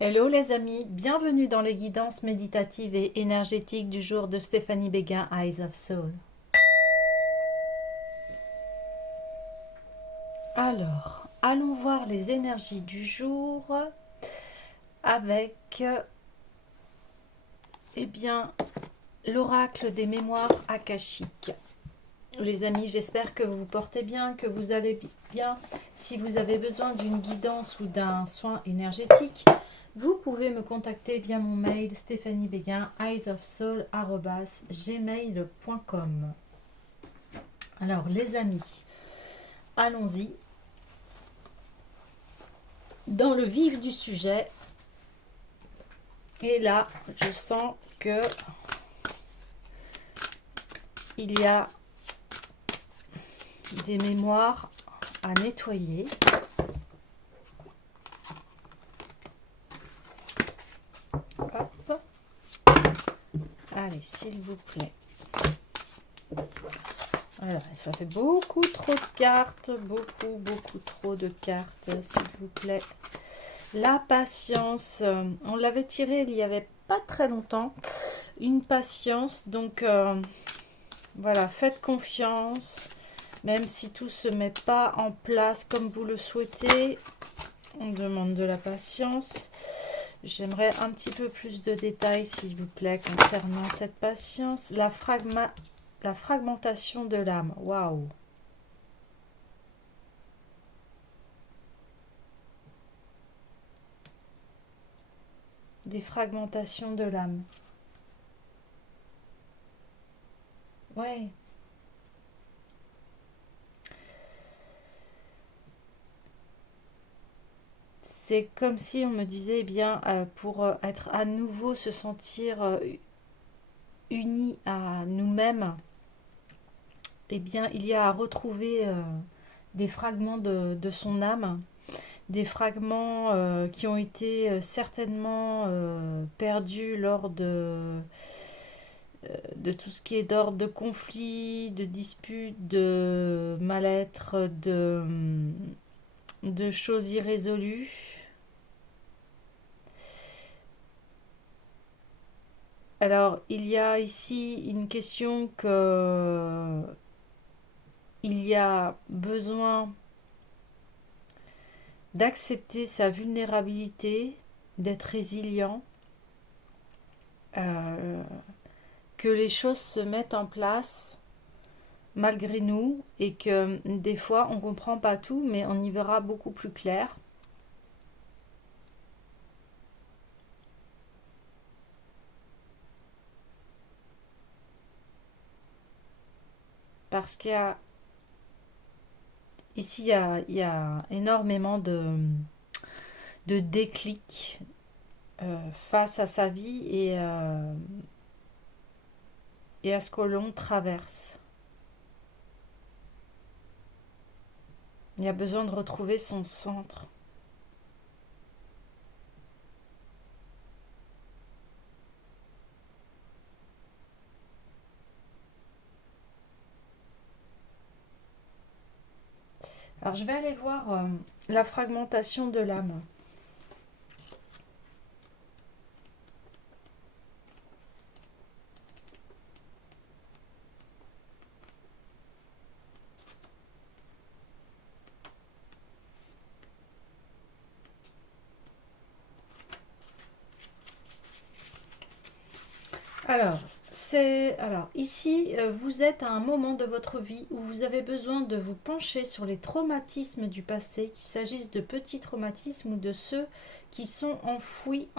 Hello les amis, bienvenue dans les guidances méditatives et énergétiques du jour de Stéphanie Béguin, Eyes of Soul. Alors, allons voir les énergies du jour avec, eh bien, l'oracle des mémoires akashiques. Les amis, j'espère que vous vous portez bien, que vous allez bien. Si vous avez besoin d'une guidance ou d'un soin énergétique, vous pouvez me contacter via mon mail stéphaniebéguin eyesofsoul@gmail.com. Alors les amis, allons-y. Dans le vif du sujet, et là, je sens que il y a des mémoires à nettoyer. Hop. Allez, s'il vous plaît. Voilà, ça fait beaucoup trop de cartes, beaucoup trop de cartes, s'il vous plaît. La patience, on l'avait tiré il y avait pas très longtemps. Une patience, donc voilà, faites confiance, même si tout se met pas en place comme vous le souhaitez. On demande de la patience. J'aimerais un petit peu plus de détails, s'il vous plaît, concernant cette patience. La fragmentation de l'âme. Waouh! Des fragmentations de l'âme. Ouais. C'est comme si on me disait, eh bien, pour être à nouveau, se sentir unis à nous-mêmes, eh bien, il y a à retrouver des fragments de son âme, des fragments qui ont été certainement perdus lors de tout ce qui est d'ordre de conflit, de disputes, de mal-être, de choses irrésolues. Alors, il y a ici une question que il y a besoin d'accepter sa vulnérabilité, d'être résilient, euh, que les choses se mettent en place malgré nous et que des fois on ne comprend pas tout, mais on y verra beaucoup plus clair. Parce qu'il y a ici il y a énormément de déclics face à sa vie et à ce que l'on traverse. Il y a besoin de retrouver son centre. Alors je vais aller voir la fragmentation de l'âme. Alors ici, vous êtes à un moment de votre vie où vous avez besoin de vous pencher sur les traumatismes du passé, qu'il s'agisse de petits traumatismes ou de ceux qui sont enfouis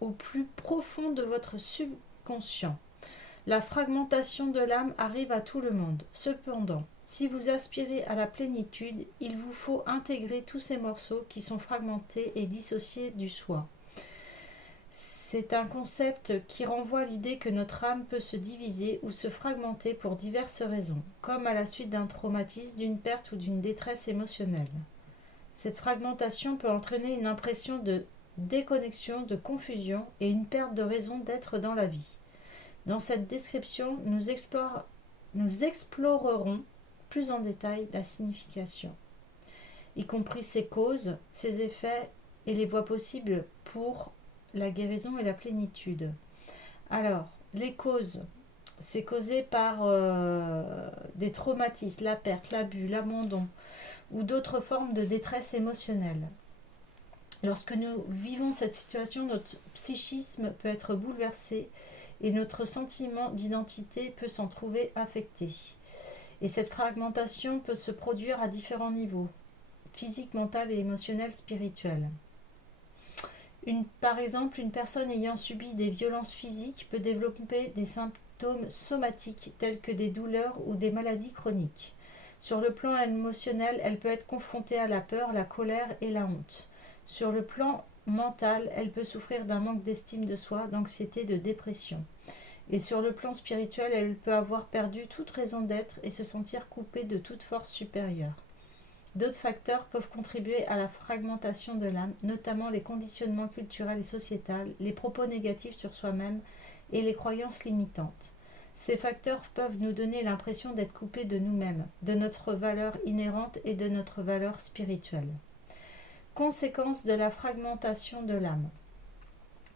au plus profond de votre subconscient. La fragmentation de l'âme arrive à tout le monde. Cependant, si vous aspirez à la plénitude, il vous faut intégrer tous ces morceaux qui sont fragmentés et dissociés du soi. C'est un concept qui renvoie à l'idée que notre âme peut se diviser ou se fragmenter pour diverses raisons, comme à la suite d'un traumatisme, d'une perte ou d'une détresse émotionnelle. Cette fragmentation peut entraîner une impression de déconnexion, de confusion et une perte de raison d'être dans la vie. Dans cette description, nous explorerons plus en détail la signification, y compris ses causes, ses effets et les voies possibles pour la guérison et la plénitude. Alors, les causes, c'est causé par des traumatismes, la perte, l'abus, l'abandon ou d'autres formes de détresse émotionnelle. Lorsque nous vivons cette situation, notre psychisme peut être bouleversé et notre sentiment d'identité peut s'en trouver affecté. Et cette fragmentation peut se produire à différents niveaux, physique, mental et émotionnel, spirituel. Par exemple, une personne ayant subi des violences physiques peut développer des symptômes somatiques tels que des douleurs ou des maladies chroniques. Sur le plan émotionnel, elle peut être confrontée à la peur, la colère et la honte. Sur le plan mental, elle peut souffrir d'un manque d'estime de soi, d'anxiété, de dépression. Et sur le plan spirituel, elle peut avoir perdu toute raison d'être et se sentir coupée de toute force supérieure. D'autres facteurs peuvent contribuer à la fragmentation de l'âme, notamment les conditionnements culturels et sociétals, les propos négatifs sur soi-même et les croyances limitantes. Ces facteurs peuvent nous donner l'impression d'être coupés de nous-mêmes, de notre valeur inhérente et de notre valeur spirituelle. Conséquences de la fragmentation de l'âme.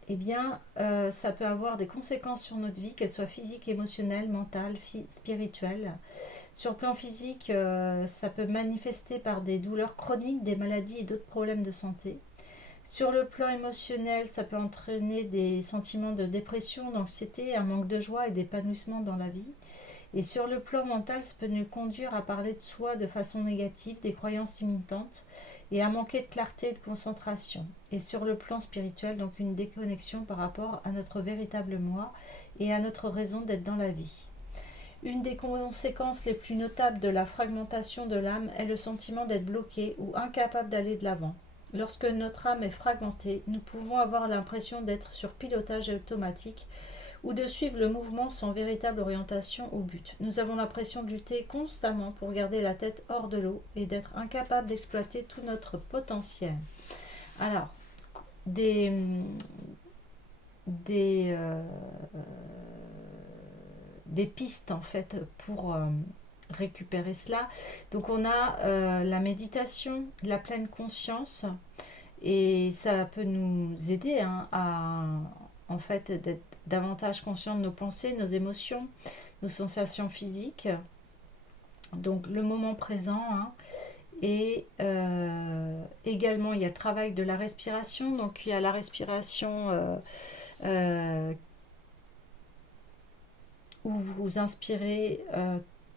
Eh bien, ça peut avoir des conséquences sur notre vie, qu'elles soient physiques, émotionnelles, mentales, spirituelles. Sur le plan physique, ça peut manifester par des douleurs chroniques, des maladies et d'autres problèmes de santé. Sur le plan émotionnel, ça peut entraîner des sentiments de dépression, d'anxiété, un manque de joie et d'épanouissement dans la vie. Et sur le plan mental, ça peut nous conduire à parler de soi de façon négative, des croyances limitantes et à manquer de clarté et de concentration. Et sur le plan spirituel, donc une déconnexion par rapport à notre véritable moi et à notre raison d'être dans la vie. Une des conséquences les plus notables de la fragmentation de l'âme est le sentiment d'être bloqué ou incapable d'aller de l'avant. Lorsque notre âme est fragmentée, nous pouvons avoir l'impression d'être sur pilotage automatique ou de suivre le mouvement sans véritable orientation au but. Nous avons l'impression de lutter constamment pour garder la tête hors de l'eau et d'être incapable d'exploiter tout notre potentiel. Alors, des, des, euh, des pistes en fait pour récupérer cela. Donc on a la méditation, la pleine conscience, et ça peut nous aider à en fait d'être davantage conscient de nos pensées, nos émotions, nos sensations physiques. Donc le moment présent. Et également il y a le travail de la respiration. Donc il y a la respiration où vous inspirez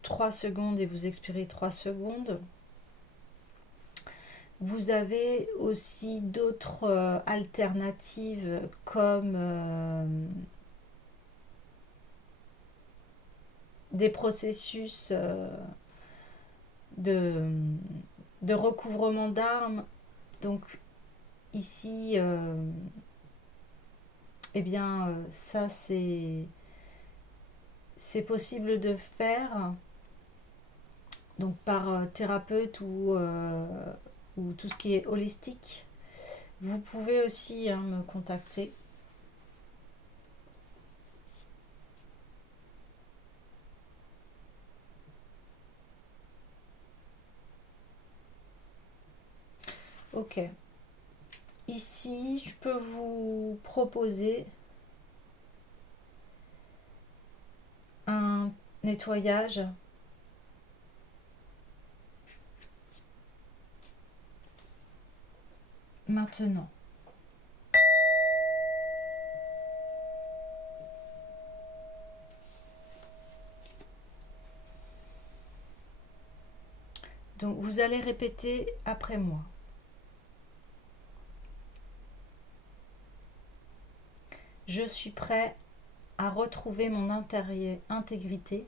3 secondes et vous expirez 3 secondes. Vous avez aussi d'autres alternatives comme des processus de, de recouvrement d'armes. Donc ici, eh bien, ça c'est possible de faire donc par thérapeute ou tout ce qui est holistique. Vous pouvez aussi me contacter. Ok. Ici, je peux vous proposer un nettoyage maintenant. Donc vous allez répéter après moi. Je suis prêt à retrouver mon intégrité.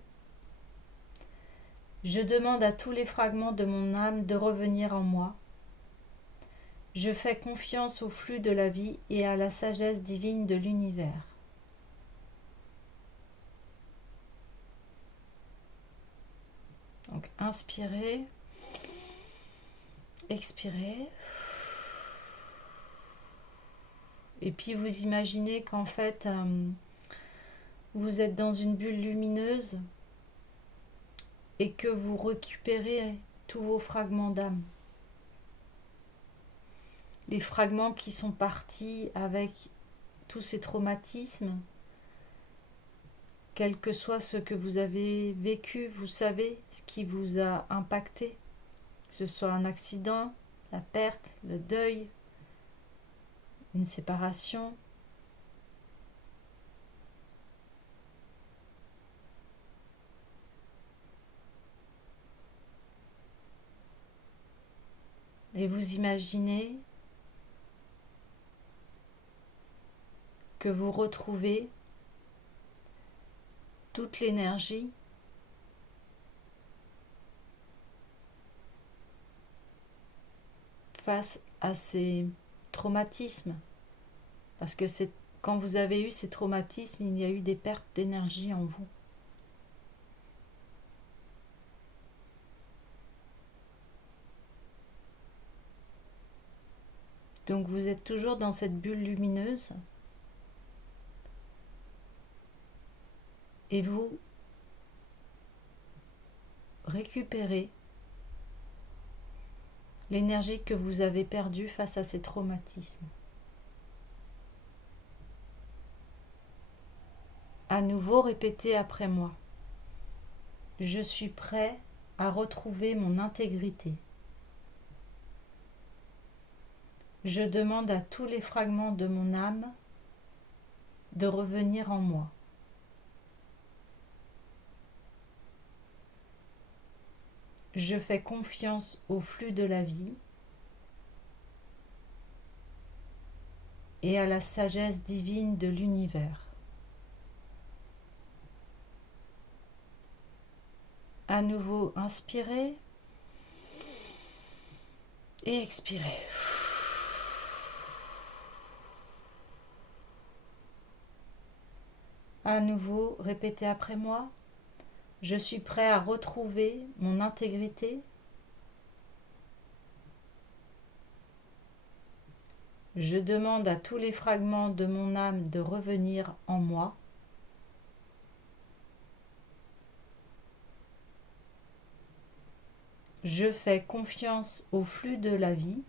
Je demande à tous les fragments de mon âme de revenir en moi. Je fais confiance au flux de la vie et à la sagesse divine de l'univers. Donc inspirez, expirez. Et puis vous imaginez qu'en fait, vous êtes dans une bulle lumineuse et que vous récupérez tous vos fragments d'âme. les fragments qui sont partis avec tous ces traumatismes, quel que soit ce que vous avez vécu, vous savez ce qui vous a impacté, que ce soit un accident, la perte, le deuil, une séparation. Et vous imaginez que vous retrouvez toute l'énergie face à ces traumatismes. Parce que quand vous avez eu ces traumatismes, il y a eu des pertes d'énergie en vous. Donc vous êtes toujours dans cette bulle lumineuse et vous récupérez l'énergie que vous avez perdue face à ces traumatismes. À nouveau, répétez après moi. Je suis prêt à retrouver mon intégrité. Je demande à tous les fragments de mon âme de revenir en moi. Je fais confiance au flux de la vie et à la sagesse divine de l'univers. À nouveau, inspirez et expirez. À nouveau, répétez après moi. Je suis prêt à retrouver mon intégrité. Je demande à tous les fragments de mon âme de revenir en moi. Je fais confiance au flux de la vie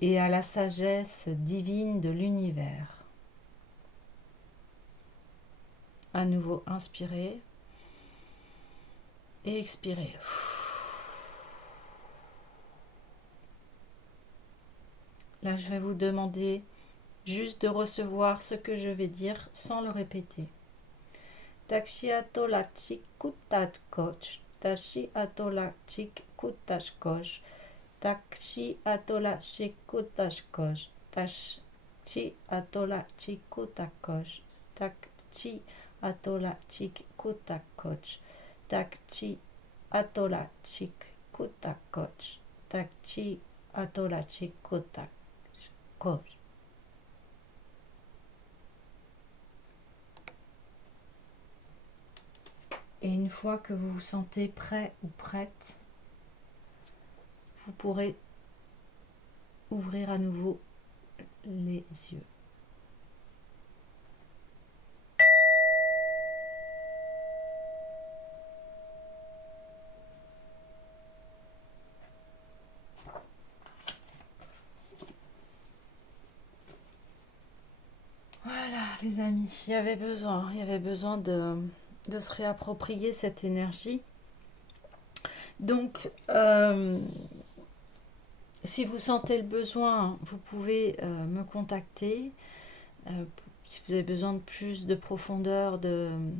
et à la sagesse divine de l'univers. À nouveau, inspirez et expirez. Là, je vais vous demander juste de recevoir ce que je vais dire sans le répéter. Tashi atola chik kutat coach. Tashi atola chik kutash coach. Tashi atola chik kutash coach. Tashi atola chik kutak coach. Tashi atola chik kutak coach. Tashi atola chik kutak coach. Tashi atola chik kutak coach. Et une fois que vous vous sentez prêt ou prête, vous pourrez ouvrir à nouveau les yeux. Voilà les amis, il y avait besoin de se réapproprier cette énergie. Donc, si vous sentez le besoin, vous pouvez me contacter. Si vous avez besoin de plus de profondeur,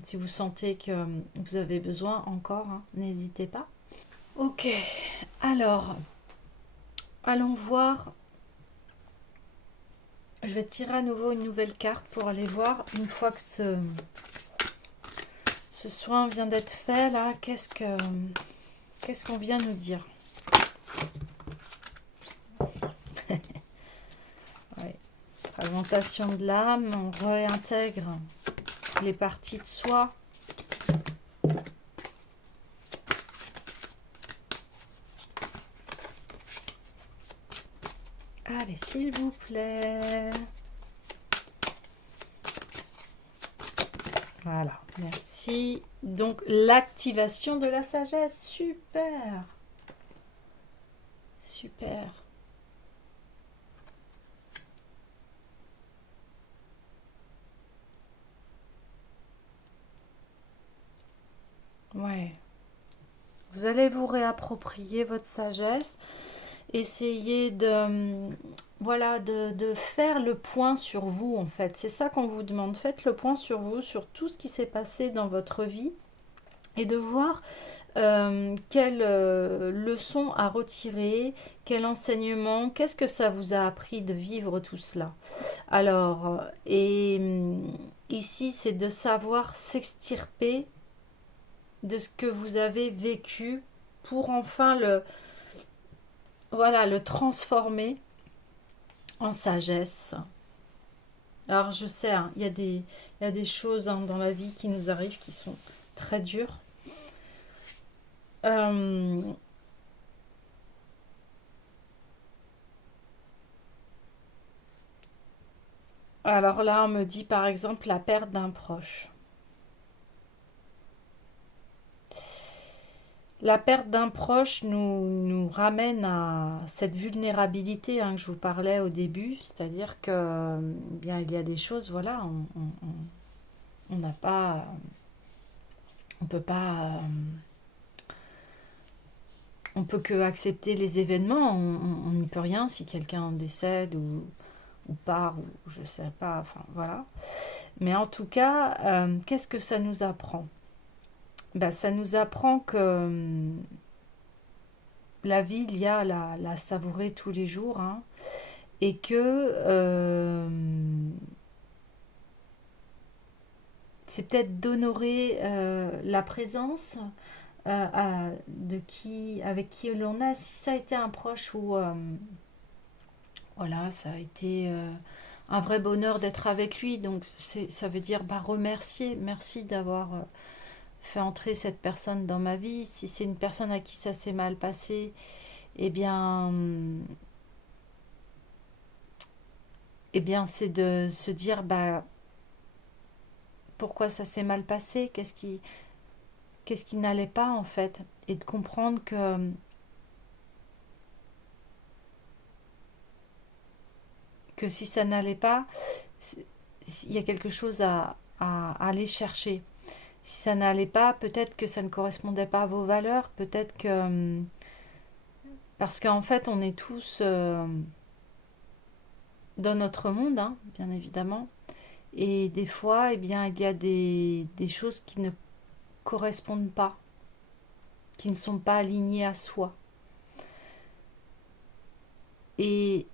si vous sentez que vous avez besoin encore, hein, n'hésitez pas. Ok, alors, allons voir. Je vais tirer à nouveau une nouvelle carte pour aller voir, une fois que ce soin vient d'être fait, là, qu'est-ce qu'on vient nous dire? Ouais. Fragmentation de l'âme, on réintègre les parties de soi. Allez, s'il vous plaît. Voilà, merci. Donc, l'activation de la sagesse, super. Super. Ouais. Vous allez vous réapproprier votre sagesse. Essayez voilà, de faire le point sur vous, en fait. C'est ça qu'on vous demande. Faites le point sur vous, sur tout ce qui s'est passé dans votre vie et de voir quelle leçon à retirer, quel enseignement, qu'est-ce que ça vous a appris de vivre tout cela. Alors, ici, c'est de savoir s'extirper de ce que vous avez vécu pour enfin voilà, le transformer en sagesse. Alors je sais, hein, il y a des choses hein, dans la vie qui nous arrivent qui sont très dures. Euh, alors là, on me dit par exemple la perte d'un proche. La perte d'un proche nous ramène à cette vulnérabilité hein, que je vous parlais au début, c'est-à-dire que bien il y a des choses, voilà, on n'a pas, on peut pas, on peut que accepter les événements, on n'y peut rien si quelqu'un décède ou part ou je sais pas, enfin voilà. Mais en tout cas, qu'est-ce que ça nous apprend? Ben, ça nous apprend que la vie, il y a à la savourer tous les jours hein, et que c'est peut-être d'honorer la présence de qui, avec qui l'on a. Si ça a été un proche ou voilà, ça a été un vrai bonheur d'être avec lui. Donc ça veut dire bah, remercier, merci d'avoir fait entrer cette personne dans ma vie. Si c'est une personne à qui ça s'est mal passé, eh bien c'est de se dire bah pourquoi ça s'est mal passé, qu'est-ce qui n'allait pas en fait, et de comprendre que si ça n'allait pas, il y a quelque chose à aller chercher. Si ça n'allait pas, peut-être que ça ne correspondait pas à vos valeurs, peut-être que parce qu'en fait on est tous dans notre monde, hein, bien évidemment, et des fois, eh bien, il y a des choses qui ne correspondent pas, qui ne sont pas alignées à soi. Et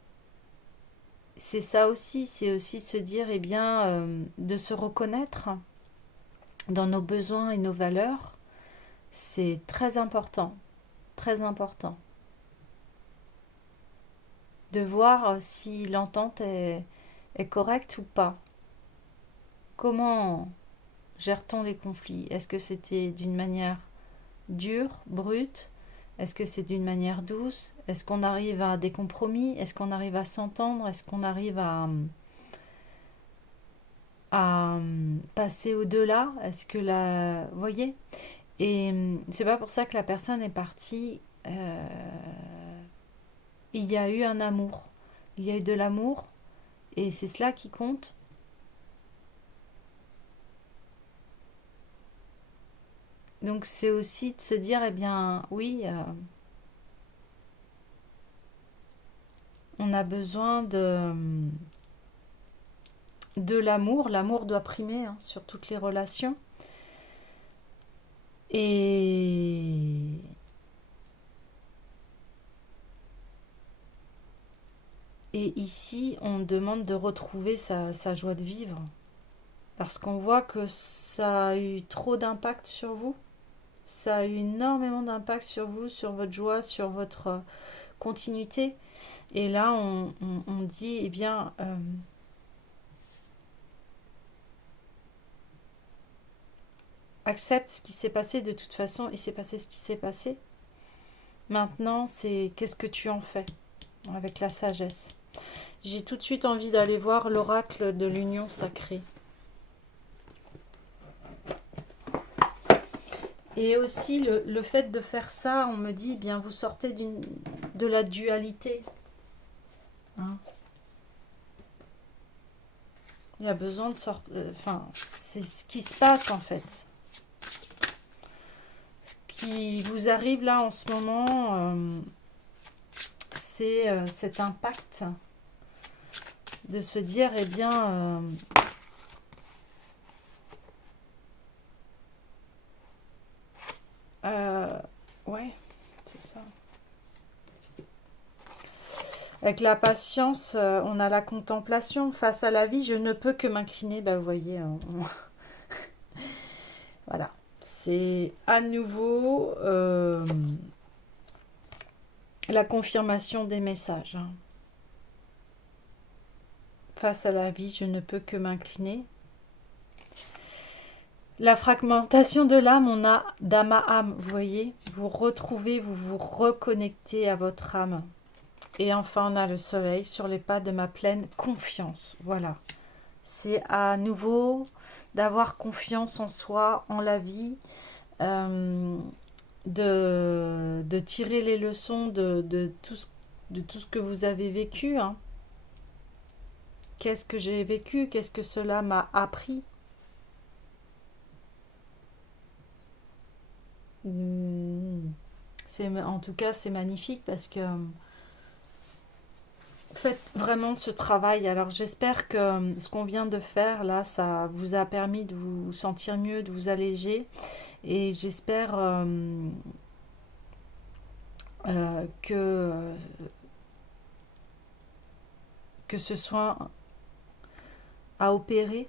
c'est ça aussi, c'est aussi se dire, eh bien, de se reconnaître dans nos besoins et nos valeurs, c'est très important, très important. De voir si l'entente est correcte ou pas. Comment gère-t-on les conflits? Est-ce que c'était d'une manière dure, brute? Est-ce que c'est d'une manière douce? Est-ce qu'on arrive à des compromis? Est-ce qu'on arrive à s'entendre? Est-ce qu'on arrive à passer au-delà? Est-ce que la... Vous voyez? Et c'est pas pour ça que la personne est partie. Il y a eu un amour. Il y a eu de l'amour. Et c'est cela qui compte. Donc c'est aussi de se dire, eh bien, oui, on a besoin de l'amour. L'amour doit primer hein, sur toutes les relations. Et, et ici, on demande de retrouver sa joie de vivre. Parce qu'on voit que ça a eu trop d'impact sur vous. Ça a eu énormément d'impact sur vous, sur votre joie, sur votre continuité. Et là, on dit, eh bien, accepte ce qui s'est passé. De toute façon, il s'est passé ce qui s'est passé. Maintenant, c'est qu'est-ce que tu en fais avec la sagesse. J'ai tout de suite envie d'aller voir l'oracle de l'union sacrée. Et aussi le fait de faire ça, on me dit, bien vous sortez de la dualité. Hein. Il y a besoin de sortir... Enfin, c'est ce qui se passe en fait. Ce qui vous arrive là en ce moment, c'est cet impact de se dire, eh bien... ouais, c'est ça. Avec la patience, on a la contemplation. Face à la vie, je ne peux que m'incliner. Bah, vous voyez, voilà. C'est à nouveau la confirmation des messages. Hein. Face à la vie, je ne peux que m'incliner. La fragmentation de l'âme, on a d'âme à âme, vous voyez. Vous retrouvez, vous vous reconnectez à votre âme. Et enfin, on a le soleil sur les pas de ma pleine confiance. Voilà. C'est à nouveau d'avoir confiance en soi, en la vie, de tirer les leçons de tout ce que vous avez vécu. Hein. Qu'est-ce que j'ai vécu? Qu'est-ce que cela m'a appris? En tout cas, c'est magnifique parce que faites vraiment ce travail. Alors j'espère que ce qu'on vient de faire là, ça vous a permis de vous sentir mieux, de vous alléger. Et j'espère que ce soin a opéré.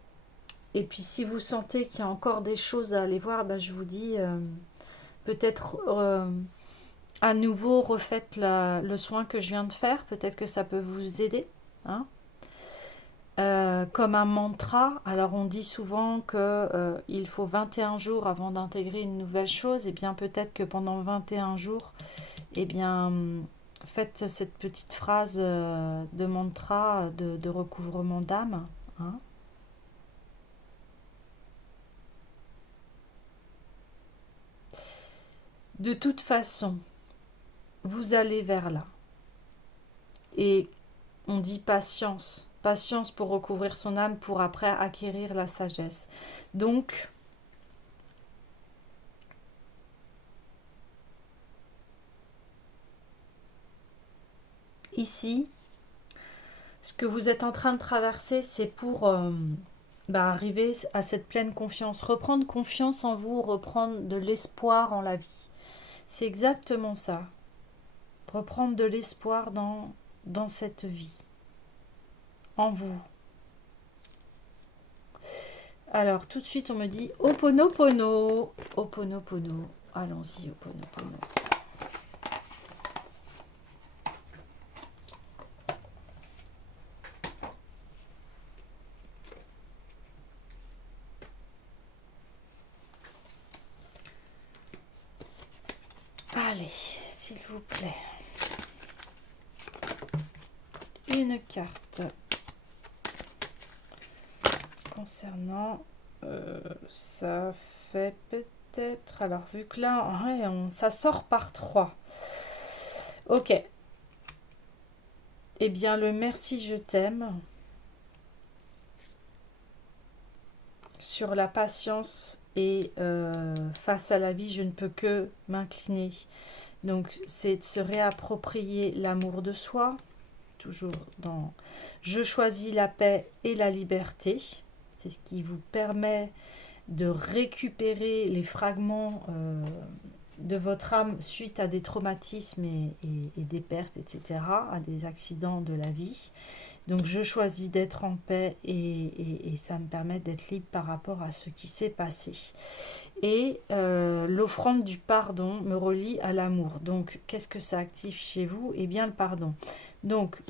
Et puis si vous sentez qu'il y a encore des choses à aller voir, bah, je vous dis peut-être à nouveau refaites le soin que je viens de faire. Peut-être que ça peut vous aider. Hein. Comme un mantra, alors on dit souvent que il faut 21 jours avant d'intégrer une nouvelle chose, et bien peut-être que pendant 21 jours, eh bien faites cette petite phrase de mantra de recouvrement d'âme. Hein. De toute façon, vous allez vers là. Et on dit patience. Patience pour recouvrir son âme, pour après acquérir la sagesse. Donc, ici, ce que vous êtes en train de traverser, c'est pour arriver à cette pleine confiance. Reprendre confiance en vous, reprendre de l'espoir en la vie. C'est exactement ça. Reprendre de l'espoir dans cette vie. En vous. Alors, tout de suite, on me dit Ho'oponopono. Ho'oponopono. Allons-y, Ho'oponopono. Allez, s'il vous plaît. Une carte concernant ça fait peut-être, alors vu que là ouais, ça sort par 3. Ok, eh bien le merci je t'aime sur la patience et face à la vie je ne peux que m'incliner. Donc c'est de se réapproprier l'amour de soi, toujours dans je choisis la paix et la liberté. C'est ce qui vous permet de récupérer les fragments de votre âme suite à des traumatismes et des pertes, etc., à des accidents de la vie. Donc je choisis d'être en paix et ça me permet d'être libre par rapport à ce qui s'est passé. Et l'offrande du pardon me relie à l'amour. Donc qu'est-ce que ça active chez vous? Eh bien le pardon. Donc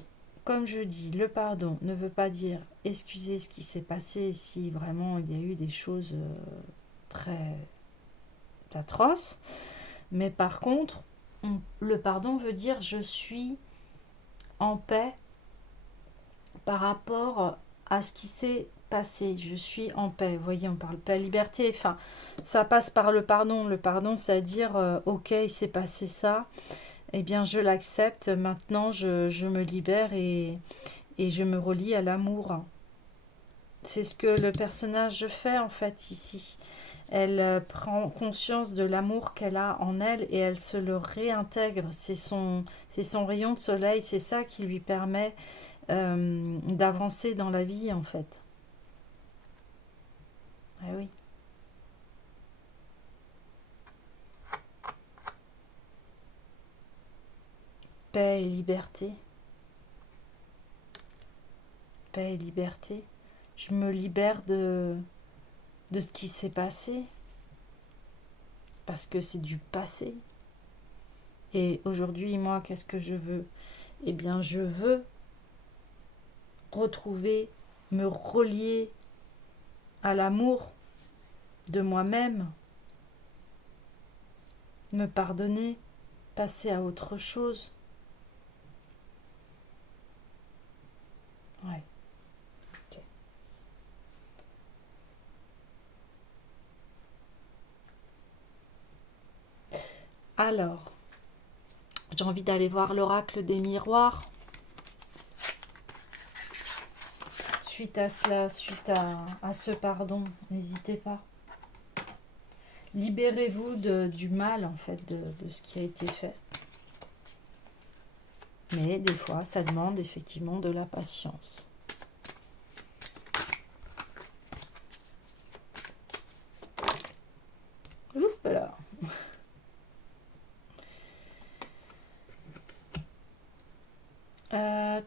comme je dis, le pardon ne veut pas dire excuser ce qui s'est passé si vraiment il y a eu des choses très atroces. Mais par contre, le pardon veut dire je suis en paix par rapport à ce qui s'est passé. Je suis en paix. Vous voyez, on parle paix, liberté. Enfin, ça passe par le pardon. Le pardon, c'est à dire ok, il s'est passé ça. eh bien je l'accepte. Maintenant, je me libère et je me relie à l'amour. C'est ce que le personnage fait en fait ici. Elle prend conscience de l'amour qu'elle a en elle et elle se le réintègre. C'est son rayon de soleil, c'est ça qui lui permet d'avancer dans la vie en fait. Ah oui. Paix et liberté. Paix et liberté. Je me libère de ce qui s'est passé parce que c'est du passé. Et aujourd'hui, moi, qu'est-ce que je veux? Eh bien, je veux retrouver, me relier à l'amour de moi-même, me pardonner, passer à autre chose. Ouais. Ok. Alors, j'ai envie d'aller voir l'oracle des miroirs. Suite à cela, suite à ce pardon, n'hésitez pas. Libérez-vous du mal, en fait, de ce qui a été fait. Mais des fois, ça demande effectivement de la patience. Oups, voilà.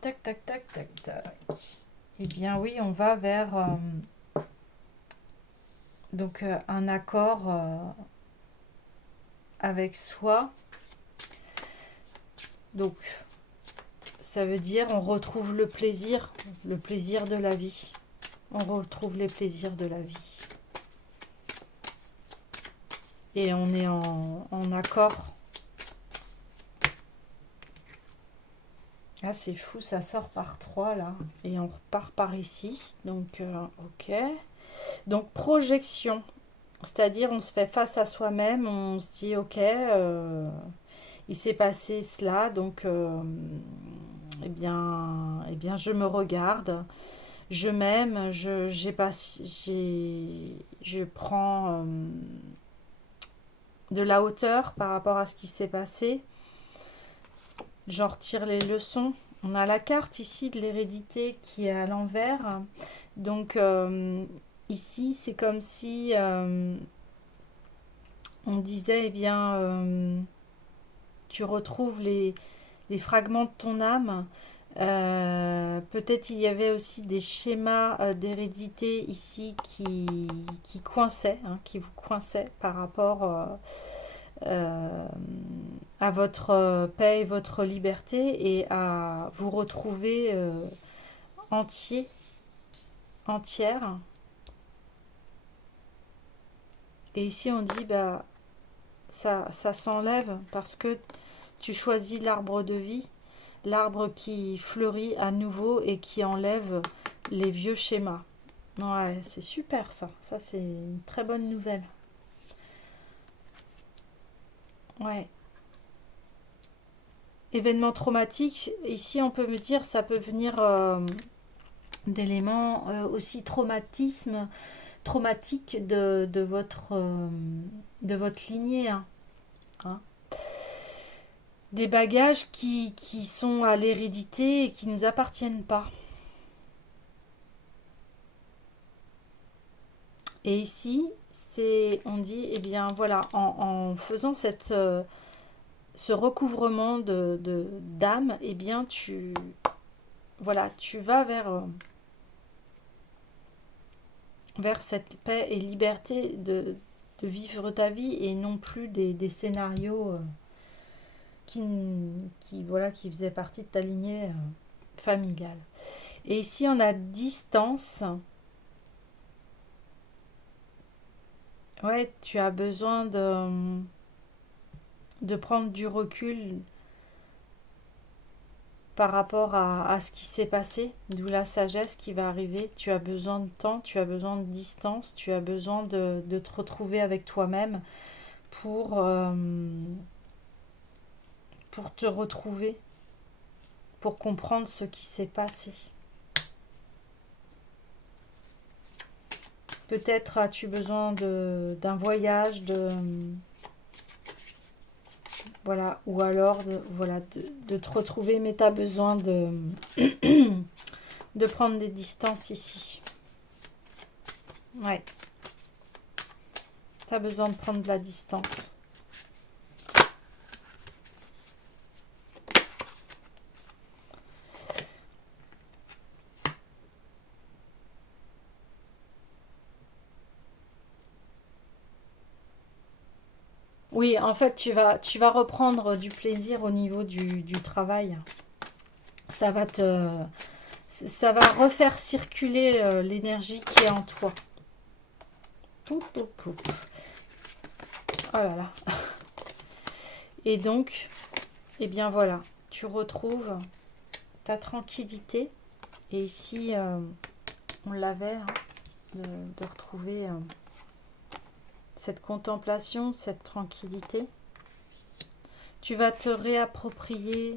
Tac, tac, tac, tac, tac. Eh bien oui, on va vers un accord avec soi. Donc ça veut dire on retrouve le plaisir de la vie. On retrouve les plaisirs de la vie. Et on est en accord. Ah, c'est fou, ça sort par 3 là. Et on repart par ici. Donc, ok. Donc, projection. C'est-à-dire, on se fait face à soi-même. On se dit, ok, il s'est passé cela. Donc, eh bien, je me regarde. Je m'aime. Je prends de la hauteur par rapport à ce qui s'est passé. J'en retire les leçons. On a la carte ici de l'hérédité qui est à l'envers. Donc ici, c'est comme si on disait, eh bien, tu retrouves les fragments de ton âme. Peut-être il y avait aussi des schémas d'hérédité ici qui coinçaient, hein, qui vous coinçaient par rapport euh, à votre paix et votre liberté et à vous retrouver entier, entière. Et ici on dit bah ça s'enlève parce que tu choisis l'arbre de vie, l'arbre qui fleurit à nouveau et qui enlève les vieux schémas. Ouais, c'est super ça. Ça c'est une très bonne nouvelle. Ouais. Événement traumatique, ici on peut me dire ça peut venir d'éléments aussi traumatique de votre lignée. Hein. Hein. Des bagages qui sont à l'hérédité et qui ne nous appartiennent pas. Et ici, on dit, eh bien voilà, en faisant ce recouvrement d'âme, eh bien voilà, tu vas vers cette paix et liberté de vivre ta vie et non plus des scénarios voilà, qui faisaient partie de ta lignée familiale. Et ici, on a distance. Ouais, tu as besoin de prendre du recul par rapport à ce qui s'est passé, d'où la sagesse qui va arriver. Tu as besoin de temps, tu as besoin de distance, tu as besoin de te retrouver avec toi-même pour, pour te retrouver, pour comprendre ce qui s'est passé. Peut-être as-tu besoin d'un voyage, voilà, ou alors voilà, de te retrouver, mais tu as besoin de prendre des distances ici. Ouais. Tu as besoin de prendre de la distance. Oui, en fait, tu vas reprendre du plaisir au niveau du travail. Ça va ça va refaire circuler l'énergie qui est en toi. Poup, poup, poup. Oh là là. Et donc, eh bien voilà, tu retrouves ta tranquillité. Et ici, on l'avait, hein, de retrouver cette contemplation, cette tranquillité. Tu vas te réapproprier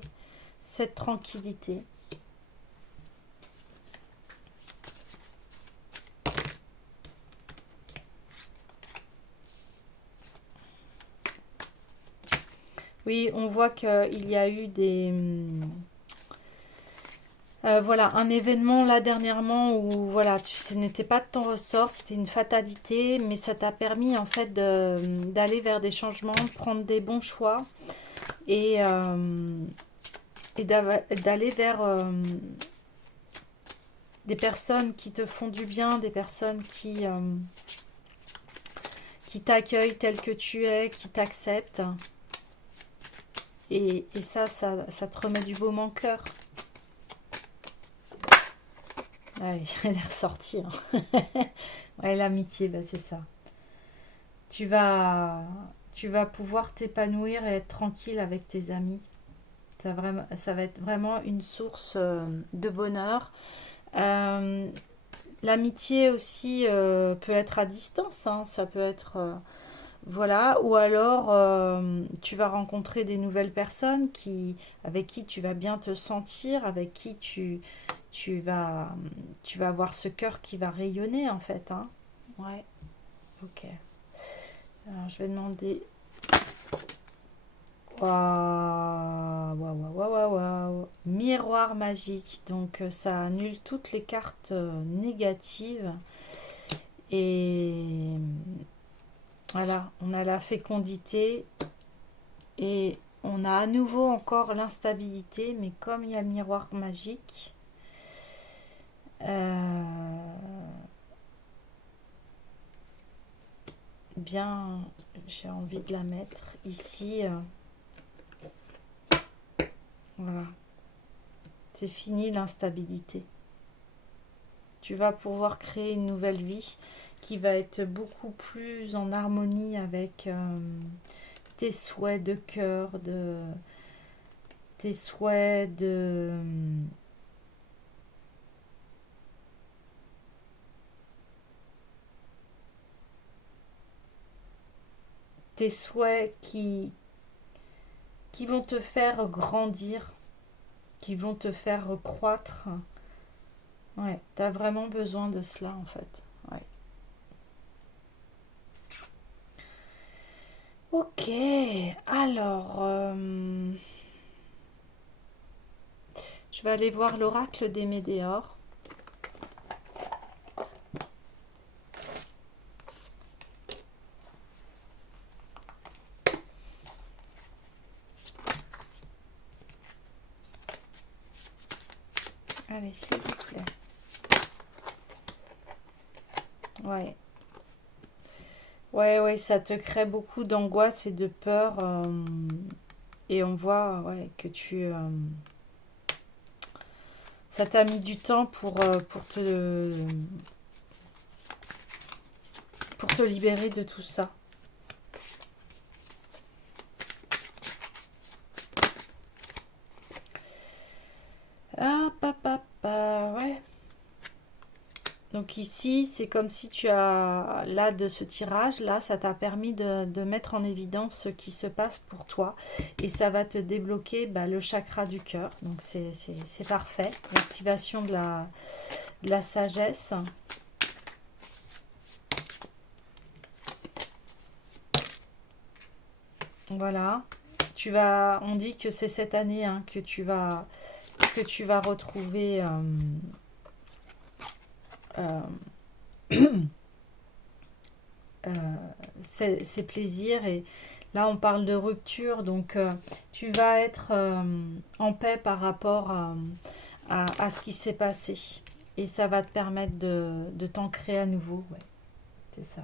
cette tranquillité. Oui, on voit qu'il y a eu des... voilà, un événement là dernièrement où voilà, ce n'était pas de ton ressort, c'était une fatalité, mais ça t'a permis en fait d'aller vers des changements, de prendre des bons choix et d'aller vers des personnes qui te font du bien, des personnes qui t'accueillent tel que tu es, qui t'acceptent. Et ça te remet du baume en cœur. Ouais, elle est ressortie. Hein. Ouais, l'amitié, bah, c'est ça. Tu vas pouvoir t'épanouir et être tranquille avec tes amis. Ça va être vraiment une source de bonheur. Euh, L'amitié aussi peut être à distance. Hein. Ça peut être... voilà, ou alors tu vas rencontrer des nouvelles personnes avec qui tu vas bien te sentir, avec qui tu vas, tu vas avoir ce cœur qui va rayonner en fait. Hein. Ouais, ok. Alors je vais demander. Waouh, waouh, waouh, waouh, waouh. Miroir magique, donc ça annule toutes les cartes négatives. Et voilà, on a la fécondité. Et on a à nouveau encore l'instabilité, mais comme il y a le miroir magique, bien, j'ai envie de la mettre ici. Voilà, c'est fini l'instabilité. Tu vas pouvoir créer une nouvelle vie qui va être beaucoup plus en harmonie avec tes souhaits de cœur, tes souhaits tes souhaits qui vont te faire grandir, qui vont te faire croître. Ouais, t'as vraiment besoin de cela en fait. Ouais. Ok, alors je vais aller voir l'oracle des Médéors. Allez, s'il vous plaît. Ouais. Ouais, ouais, ça te crée beaucoup d'angoisse et de peur. Et on voit ouais, que ça t'a mis du temps pour te libérer de tout ça. Ah, papa, ouais. Donc Donc ici, c'est comme si tu as, là, de ce tirage, là, ça t'a permis de mettre en évidence ce qui se passe pour toi. Et ça va te débloquer bah, le chakra du cœur. Donc c'est parfait. L'activation de la sagesse. Voilà. On dit que c'est cette année hein, que tu vas retrouver euh, ces plaisirs. Et là, on parle de rupture. Donc, tu vas être en paix par rapport à ce qui s'est passé. Et ça va te permettre de t'ancrer à nouveau. Ouais, c'est ça.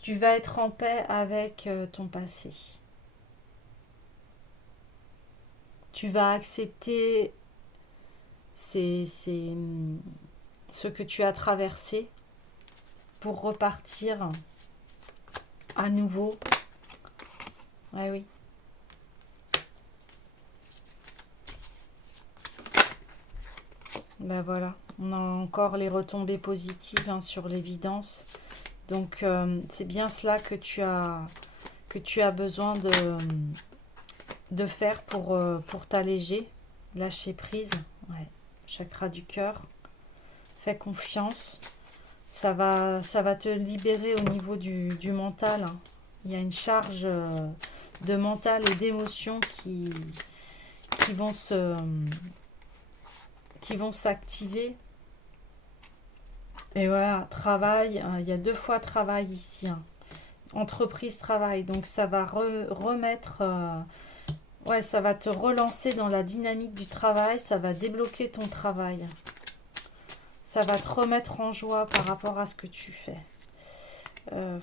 Tu vas être en paix avec ton passé. Tu vas accepter ce que tu as traversé pour repartir à nouveau. Ouais, oui. Ben voilà, on a encore les retombées positives hein, sur l'évidence. Donc c'est bien cela que tu as besoin de faire pour t'alléger, lâcher prise. Ouais. Chakra du cœur, fais confiance. Ça va te libérer au niveau du mental. Hein. Il y a une charge de mental et d'émotions qui vont s'activer. Et voilà, travail, il y a 2 fois travail ici. Hein. Entreprise, travail. Donc ça va remettre... ouais, ça va te relancer dans la dynamique du travail. Ça va débloquer ton travail. Ça va te remettre en joie par rapport à ce que tu fais. Ouais,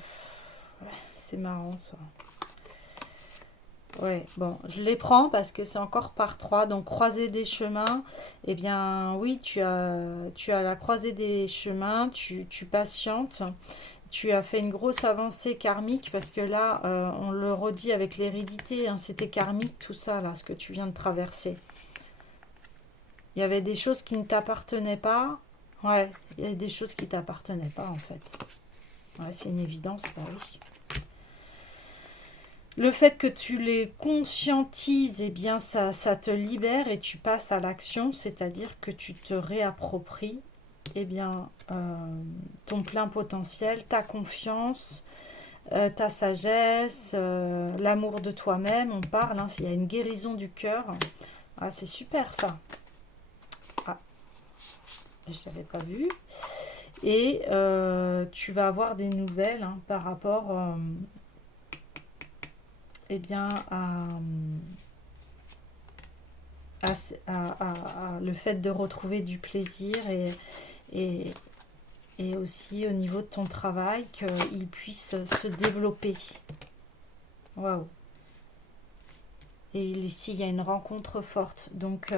c'est marrant ça. Ouais, bon, je les prends parce que c'est encore par 3. Donc, croisée des chemins, eh bien, oui, tu as la croisée des chemins, tu patientes. Tu as fait une grosse avancée karmique parce que là, on le redit avec l'hérédité, hein, c'était karmique tout ça, là, ce que tu viens de traverser. Il y avait des choses qui ne t'appartenaient pas. Ouais, il y a des choses qui ne t'appartenaient pas, en fait. Ouais, c'est une évidence, bah oui. Le fait que tu les conscientises, eh bien, ça te libère et tu passes à l'action, c'est-à-dire que tu te réappropries eh bien, ton plein potentiel, ta confiance, ta sagesse, l'amour de toi-même, on parle, hein, il y a une guérison du cœur. Ah, c'est super ça. Ah, je n'avais pas vu. Et tu vas avoir des nouvelles hein, par rapport eh bien, à le fait de retrouver du plaisir et, et aussi au niveau de ton travail, qu'il puisse se développer. Waouh! Et ici, il y a une rencontre forte. Donc,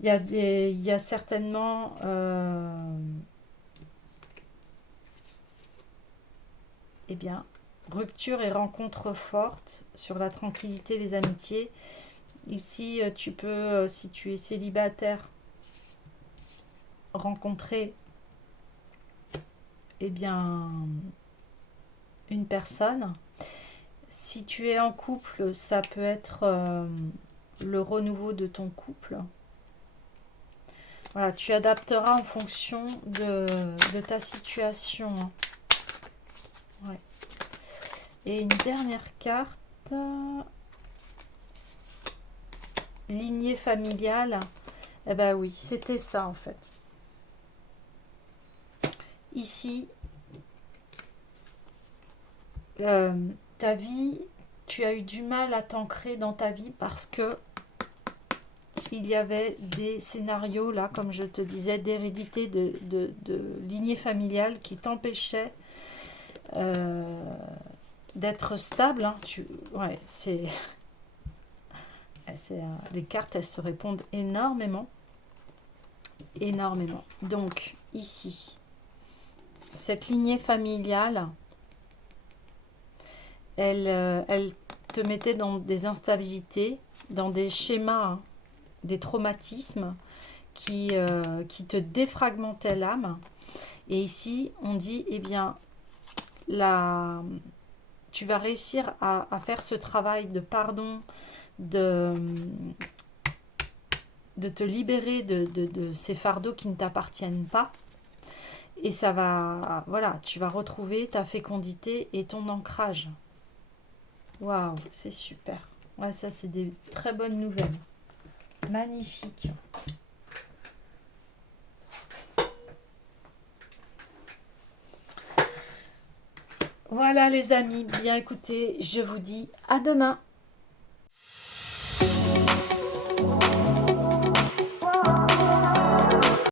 il y a certainement... eh bien, rupture et rencontre forte sur la tranquillité, les amitiés. Ici, tu peux, si tu es célibataire, rencontrer eh bien, une personne. Si tu es en couple, ça peut être le renouveau de ton couple. Voilà, tu adapteras en fonction de ta situation. Ouais. Et une dernière carte. Lignée familiale. Eh ben oui, c'était ça en fait. Ici, ta vie, tu as eu du mal à t'ancrer dans ta vie parce que il y avait des scénarios là, comme je te disais, d'hérédité, de lignée familiale qui t'empêchaient d'être stable. Hein. Ouais, les cartes, elles se répondent énormément. Énormément. Donc, ici, cette lignée familiale, elle te mettait dans des instabilités, dans des schémas des traumatismes qui te défragmentaient l'âme. Et ici, on dit, eh bien, tu vas réussir à faire ce travail de pardon, de te libérer de ces fardeaux qui ne t'appartiennent pas. Et ça va, voilà, tu vas retrouver ta fécondité et ton ancrage. Waouh, c'est super. Ouais, ça, c'est des très bonnes nouvelles. Magnifique. Voilà les amis, bien écoutez, je vous dis à demain.